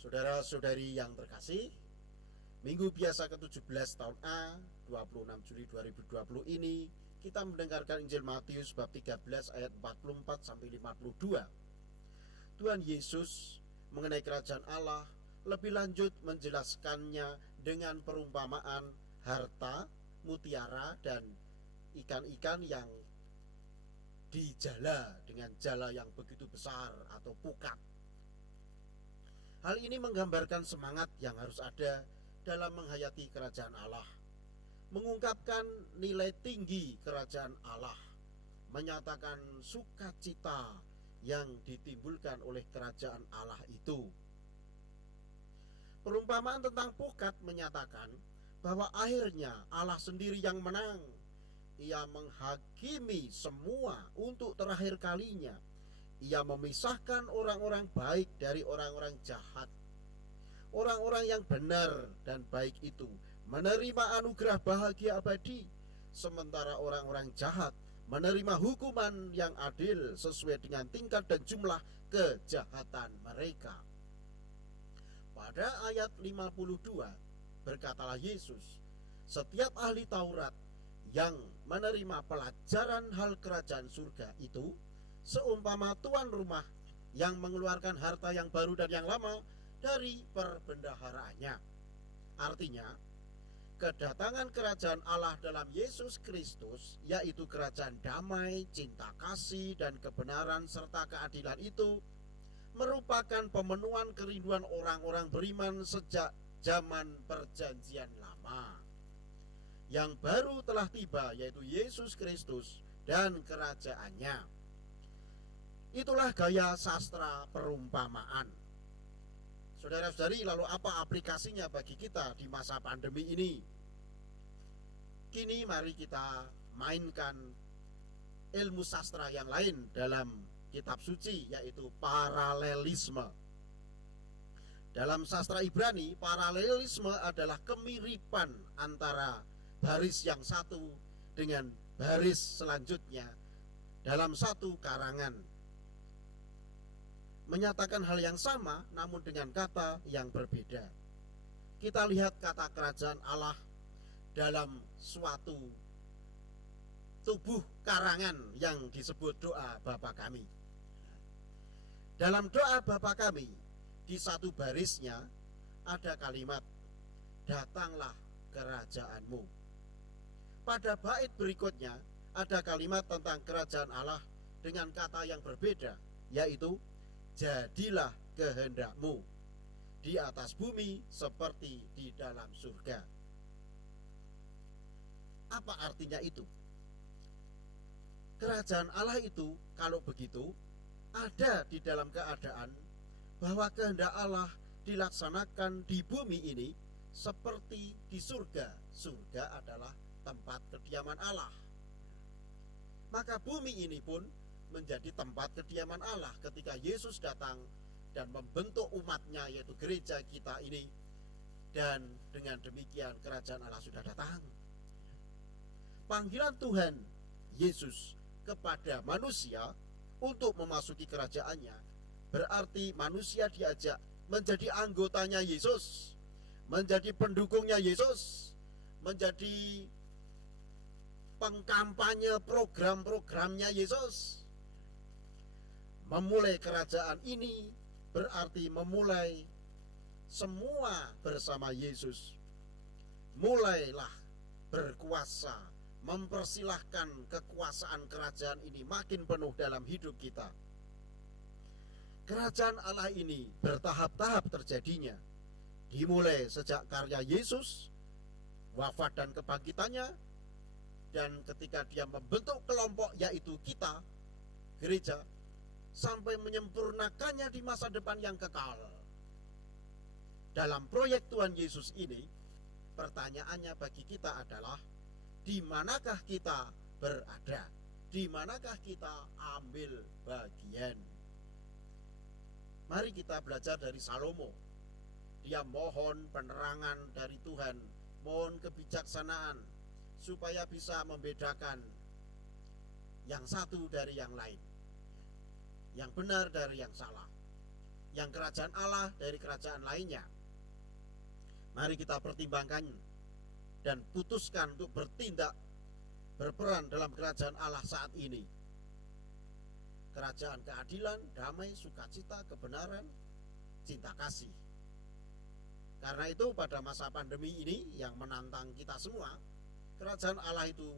Saudara-saudari yang terkasih, Minggu biasa ke-17 tahun A, 26 Juli 2020 ini kita mendengarkan Injil Matius bab 13 ayat 44 sampai 52. Tuhan Yesus mengenai kerajaan Allah lebih lanjut menjelaskannya dengan perumpamaan harta, mutiara, dan ikan-ikan yang dijala dengan jala yang begitu besar atau pukat. Hal ini menggambarkan semangat yang harus ada dalam menghayati kerajaan Allah, mengungkapkan nilai tinggi kerajaan Allah, menyatakan sukacita yang ditimbulkan oleh kerajaan Allah itu. Perumpamaan tentang pukat menyatakan bahwa akhirnya Allah sendiri yang menang. Ia menghakimi semua untuk terakhir kalinya. Ia memisahkan orang-orang baik dari orang-orang jahat. Orang-orang yang benar dan baik itu menerima anugerah bahagia abadi, sementara orang-orang jahat menerima hukuman yang adil sesuai dengan tingkat dan jumlah kejahatan mereka. Pada ayat 52 berkatalah Yesus, setiap ahli Taurat yang menerima pelajaran hal kerajaan surga itu seumpama tuan rumah yang mengeluarkan harta yang baru dan yang lama dari perbendaharaannya. Artinya, kedatangan kerajaan Allah dalam Yesus Kristus, yaitu kerajaan damai, cinta kasih, dan kebenaran serta keadilan itu, merupakan pemenuhan kerinduan orang-orang beriman sejak zaman perjanjian lama. Yang baru telah tiba, yaitu Yesus Kristus dan kerajaannya. Itulah gaya sastra perumpamaan. Saudara-saudari, lalu apa aplikasinya bagi kita di masa pandemi ini? Kini mari kita mainkan ilmu sastra yang lain dalam kitab suci, yaitu paralelisme. Dalam sastra Ibrani, paralelisme adalah kemiripan antara baris yang satu dengan baris selanjutnya dalam satu karangan, menyatakan hal yang sama namun dengan kata yang berbeda. Kita lihat kata kerajaan Allah dalam suatu tubuh karangan yang disebut doa Bapa Kami. Dalam doa Bapa Kami, di satu barisnya ada kalimat, datanglah kerajaanmu. Pada bait berikutnya ada kalimat tentang kerajaan Allah dengan kata yang berbeda, yaitu jadilah kehendakmu di atas bumi seperti di dalam surga. Apa artinya itu? Kerajaan Allah itu kalau begitu ada di dalam keadaan bahwa kehendak Allah dilaksanakan di bumi ini seperti di surga. Surga adalah tempat kediaman Allah. Maka bumi ini pun menjadi tempat kediaman Allah ketika Yesus datang dan membentuk umatnya, yaitu gereja kita ini. Dan dengan demikian kerajaan Allah sudah datang. Panggilan Tuhan Yesus kepada manusia untuk memasuki kerajaannya berarti manusia diajak menjadi anggotanya Yesus, menjadi pendukungnya Yesus, menjadi pengkampanye program-programnya Yesus. Memulai kerajaan ini berarti memulai semua bersama Yesus. Mulailah berkuasa, mempersilahkan kekuasaan kerajaan ini makin penuh dalam hidup kita. Kerajaan Allah ini bertahap-tahap terjadinya. Dimulai sejak karya Yesus, wafat dan kebangkitannya, dan ketika dia membentuk kelompok, yaitu kita, gereja, sampai menyempurnakannya di masa depan yang kekal. Dalam proyek Tuhan Yesus ini, pertanyaannya bagi kita adalah, di manakah kita berada? Di manakah kita ambil bagian? Mari kita belajar dari Salomo. Dia mohon penerangan dari Tuhan, mohon kebijaksanaan supaya bisa membedakan yang satu dari yang lain. yang benar dari yang salah, yang kerajaan Allah dari kerajaan lainnya. Mari kita pertimbangkan dan putuskan untuk bertindak, berperan dalam kerajaan Allah saat ini. Kerajaan keadilan, damai, sukacita, kebenaran, cinta kasih. Karena itu pada masa pandemi ini yang menantang kita semua, kerajaan Allah itu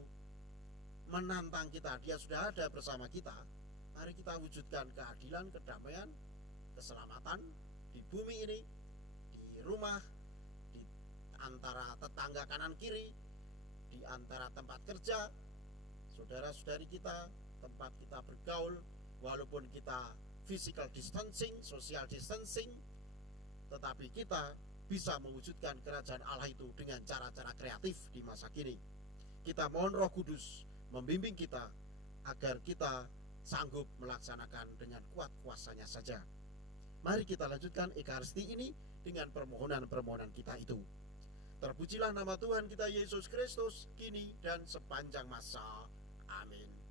menantang kita. Dia sudah ada bersama kita. Mari kita wujudkan keadilan, kedamaian, keselamatan di bumi ini, di rumah, di antara tetangga kanan kiri, di antara tempat kerja, saudara-saudari kita, tempat kita bergaul, walaupun kita physical distancing, social distancing, tetapi kita bisa mewujudkan kerajaan Allah itu dengan cara-cara kreatif di masa kini. Kita mohon Roh Kudus membimbing kita agar kita sanggup melaksanakan dengan kuat kuasanya saja. Mari kita lanjutkan Ekaristi ini dengan permohonan-permohonan kita itu. Terpujilah nama Tuhan kita Yesus Kristus, kini dan sepanjang masa. Amin.